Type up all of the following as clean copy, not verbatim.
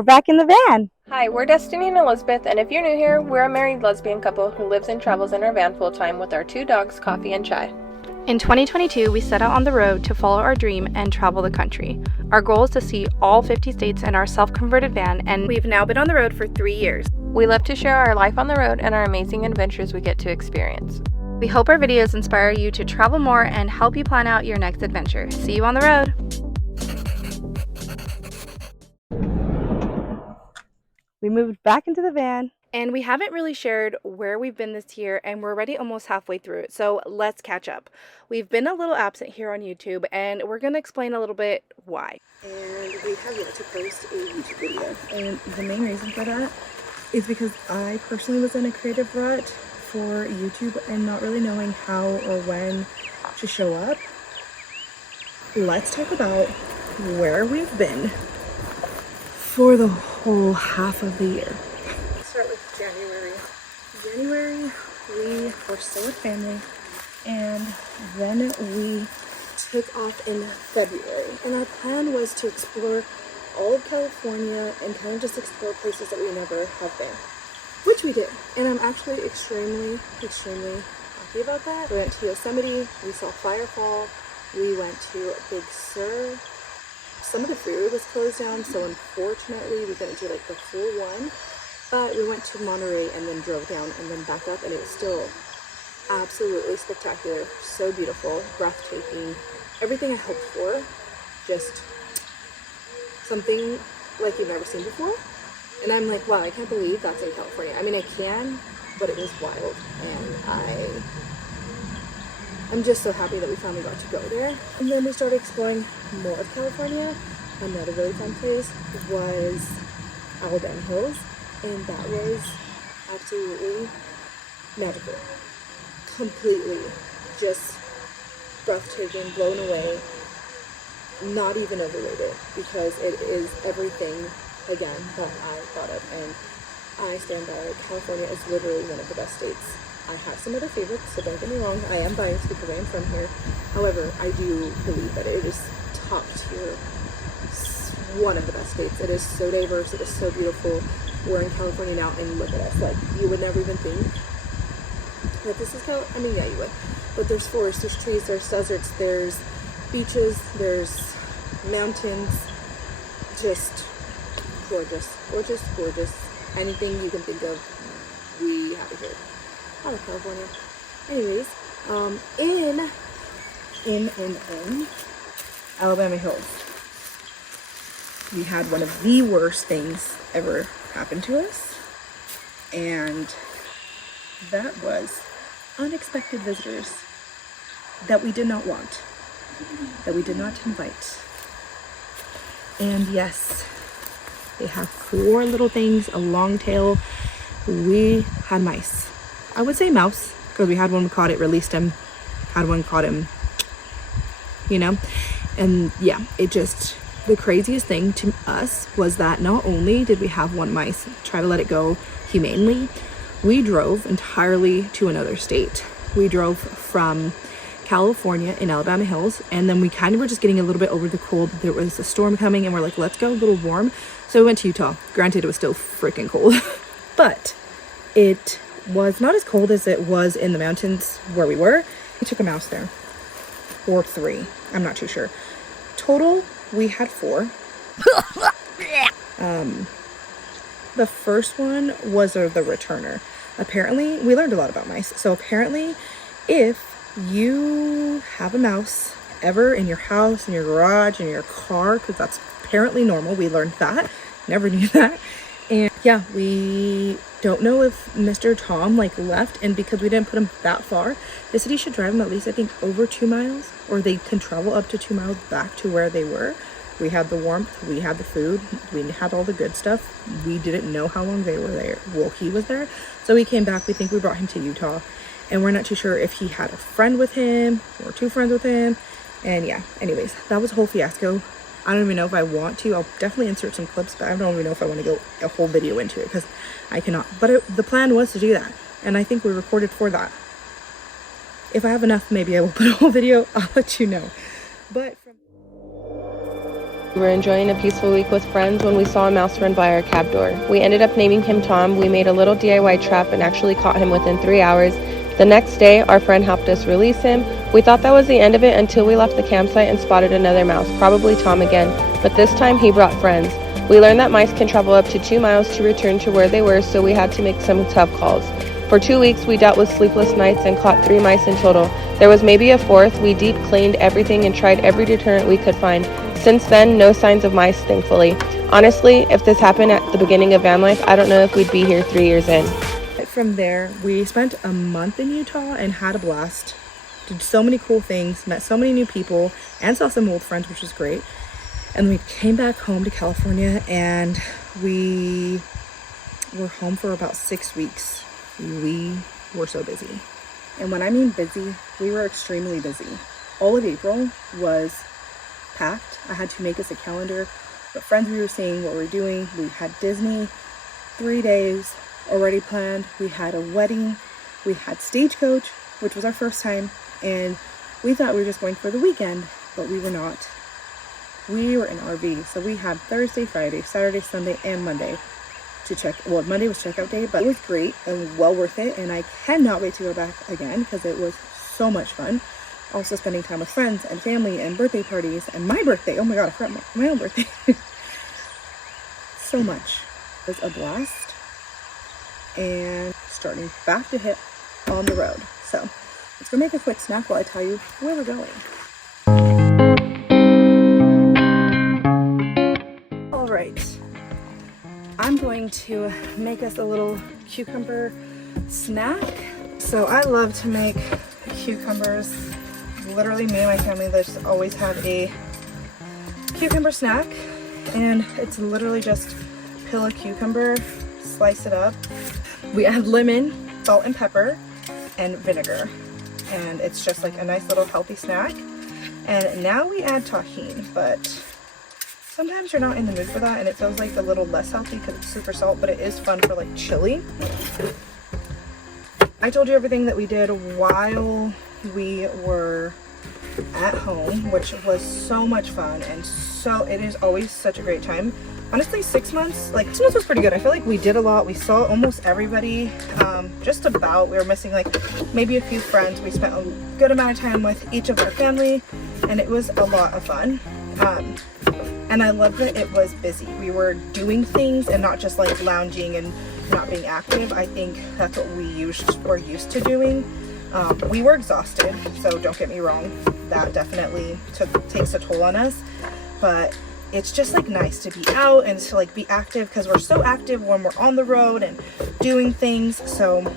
We're back in the van. Hi, we're Destiny and Elizabeth, and if you're new here, we're a married lesbian couple who lives and travels in our van full time with our 2 dogs, Coffee and Chai. In 2022, we set out on the road to follow our dream and travel the country. Our goal is to see all 50 states in our self-converted van, and we've now been on the road for 3 years. We love to share our life on the road and our amazing adventures we get to experience. We hope our videos inspire you to travel more and help you plan out your next adventure. See you on the road! We moved back into the van. And we haven't really shared where we've been this year, and we're already almost halfway through it, so let's catch up. We've been a little absent here on YouTube, and we're going to explain a little bit why. And we have yet to post a YouTube video. And the main reason for that is because I personally was in a creative rut for YouTube and not really knowing how or when to show up. Let's talk about where we've been for the whole half of the year. Start with January. January, we were still with family, and then we took off in February. And our plan was to explore all of California and kind of just explore places that we never have been, which we did. And I'm actually extremely happy about that. We went to Yosemite, we saw Firefall, we went to Big Sur. Some of the food was closed down, so unfortunately we couldn't do like the full one. But we went to Monterey and then drove down and then back up, and it was still absolutely spectacular. So beautiful, breathtaking, everything I hoped for. Just something like you've never seen before. And I'm like, wow, I can't believe that's in California. I mean, I can, but it was wild. And I'm just so happy that we finally got to go there. And then we started exploring more of California. Another really fun place was Alabama Hills, and that was absolutely magical. Completely just breathtaking, blown away, not even overrated, because it is everything, again, that I thought of, and I stand by it. California is literally one of the best states. I have some other favorites, so don't get me wrong, I am biased because I am from here. However, I do believe that it is top tier, one of the best states. It is so diverse, it is so beautiful. We're in California now, and look at us. Like, you would never even think that this is I mean, yeah, you would. But there's forests, there's trees, there's deserts, there's beaches, there's mountains. Just gorgeous, gorgeous, gorgeous. Anything you can think of, we have it here. I love California. Anyways, in Alabama Hills, we had one of the worst things ever happen to us, and that was unexpected visitors that we did not want, that we did not invite. And yes, they have 4 little things, a long tail. We had mice. I would say mouse, because we had one, we caught it, released him, had one, caught him, you know. And yeah, it just, the craziest thing to us was that not only did we have one mice, try to let it go humanely, we drove entirely to another state. We drove from California in Alabama Hills, and then we kind of were just getting a little bit over the cold. There was a storm coming, and we're like, let's go a little warm. So we went to Utah. Granted, it was still freaking cold, but it was not as cold as it was in the mountains where we were. We took a mouse there, or 3, I'm not too sure. Total, we had 4. The first one was the returner. Apparently, we learned a lot about mice. So apparently, if you have a mouse ever in your house, in your garage, in your car, because that's apparently normal, we learned that. Never knew that. And yeah, we don't know if Mr. Tom left, and because we didn't put him that far, the city should drive him at least, I think, over 2 miles, or they can travel up to 2 miles back to where they were. We had the warmth, we had the food, we had all the good stuff. We didn't know how long they were there. Well, he was there. So we came back. We think we brought him to Utah, and we're not too sure if he had a friend with him or 2 friends with him. And yeah, anyways, that was a whole fiasco. I don't even know if I want to. I'll definitely insert some clips, but I don't even know if I want to go a whole video into it, because I cannot. But the plan was to do that, and I think we recorded for that. If I have enough, maybe I will put a whole video. I'll let you know. But from We were enjoying a peaceful week with friends when we saw a mouse run by our cab door. We ended up naming him Tom. We made a little DIY trap and actually caught him within 3 hours. The next day, our friend helped us release him. We thought that was the end of it until we left the campsite and spotted another mouse, probably Tom again, but this time he brought friends. We learned that mice can travel up to 2 miles to return to where they were, so we had to make some tough calls. For 2 weeks, we dealt with sleepless nights and caught 3 mice in total. There was maybe a fourth. We deep cleaned everything and tried every deterrent we could find. Since then, no signs of mice, thankfully. Honestly, if this happened at the beginning of van life, I don't know if we'd be here 3 years in. From there, we spent a month in Utah and had a blast. Did so many cool things, met so many new people, and saw some old friends, which was great. And we came back home to California, and we were home for about 6 weeks. We were so busy. And when I mean busy, we were extremely busy. All of April was packed. I had to make us a calendar, what friends we were seeing, what we were doing. We had Disney, 3 days already planned. We had a wedding. We had Stagecoach, which was our first time. And we thought we were just going for the weekend, but we were not. We were in RV. So we had Thursday, Friday, Saturday, Sunday, and Monday to check. Well, Monday was checkout day, but it was great and well worth it. And I cannot wait to go back again because it was so much fun. Also spending time with friends and family and birthday parties and my birthday. Oh my God, I forgot my own birthday. So much. It was a blast. And starting back to hit on the road. So let's go make a quick snack while I tell you where we're going. All right. I'm going to make us a little cucumber snack. So I love to make cucumbers. Literally me and my family just always have a cucumber snack, and it's literally just peel a cucumber, slice it up. We add lemon, salt and pepper, and vinegar, and it's just like a nice little healthy snack. And now we add tahini, but sometimes you're not in the mood for that and it feels like a little less healthy because it's super salt, but it is fun for like chili. I told you everything that we did while we were at home, which was so much fun, and so it is always such a great time. Honestly, 6 months was pretty good. I feel like we did a lot. We saw almost everybody, just about. We were missing like maybe a few friends. We spent a good amount of time with each of our family, and it was a lot of fun. And I loved that it was busy. We were doing things and not just like lounging and not being active. I think that's what we're used to doing. We were exhausted, so don't get me wrong, that definitely takes a toll on us, but it's just like nice to be out and to like be active, because we're so active when we're on the road and doing things. So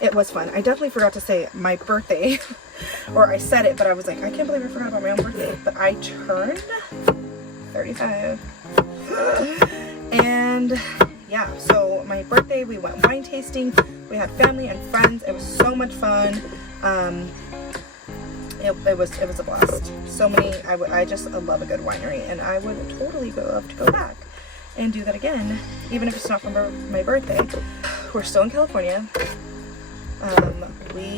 it was fun. I definitely forgot to say my birthday, or I said it, but I was like, I can't believe I forgot about my own birthday, but I turned 35. And yeah, so my birthday, we went wine tasting, we had family and friends. It was so much fun. It was a blast. So many. I just love a good winery, and I would totally love to go back and do that again, even if it's not for my birthday. We're still in California. We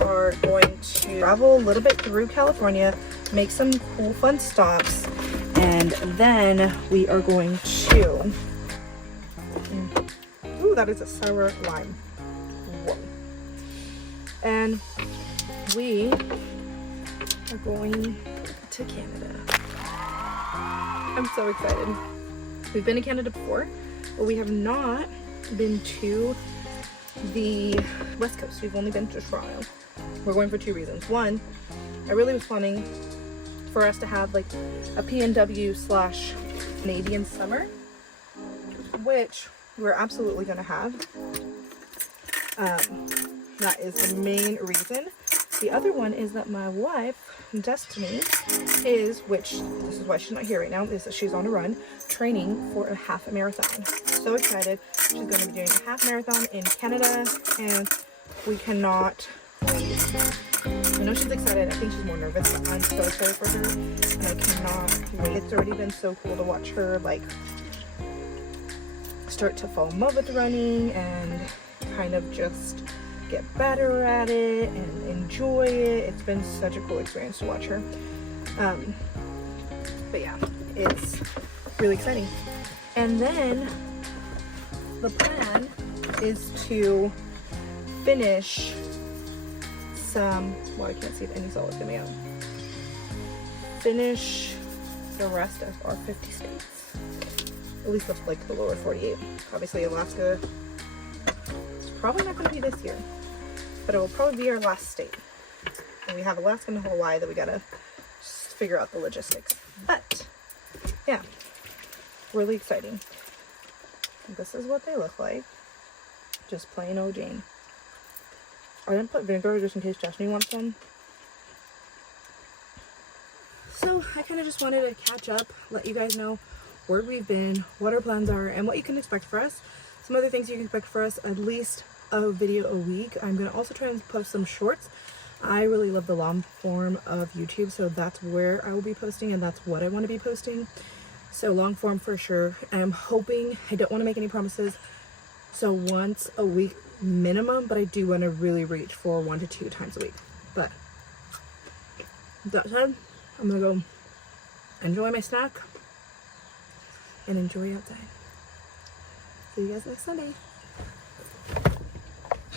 are going to travel a little bit through California, make some cool fun stops, and then we are going to ooh, that is a sour lime. Whoa. And we are going to Canada. I'm so excited. We've been to Canada before, but we have not been to the West Coast. We've only been to Toronto. We're going for 2 reasons. One, I really was planning for us to have like a PNW/Canadian summer, which we're absolutely going to have. That is the main reason. The other one is that my wife, Destiny, which this is why she's not here right now, is that she's on a run, training for a half marathon. So excited. She's going to be doing a half marathon in Canada, and we cannot wait. I know she's excited. I think she's more nervous, but I'm so excited for her, and I cannot wait. It's already been so cool to watch her like start to fall in love with running and kind of just get better at it and enjoy it. It's been such a cool experience to watch her. But yeah, it's really exciting. And then the plan is to finish some, well, I can't see if any solids coming out. Finish the rest of our 50 states. At least like the lower 48. Obviously Alaska is probably not going to be this year, but it will probably be our last state. And we have Alaska and Hawaii that we gotta just figure out the logistics. But yeah, really exciting. This is what they look like. Just plain old Jane. I didn't put vinegar just in case Destiny wants some. So I kind of just wanted to catch up, let you guys know where we've been, what our plans are, and what you can expect for us. Some other things you can expect for us, at least a video a week. I'm going to also try and post some shorts. I really love the long form of YouTube, so that's where I will be posting, and that's what I want to be posting. So long form for sure. I'm hoping, I don't want to make any promises, so once a week minimum, but I do want to really reach for 1 to 2 times a week. But that said, I'm gonna go enjoy my snack and enjoy outside. See you guys next Sunday.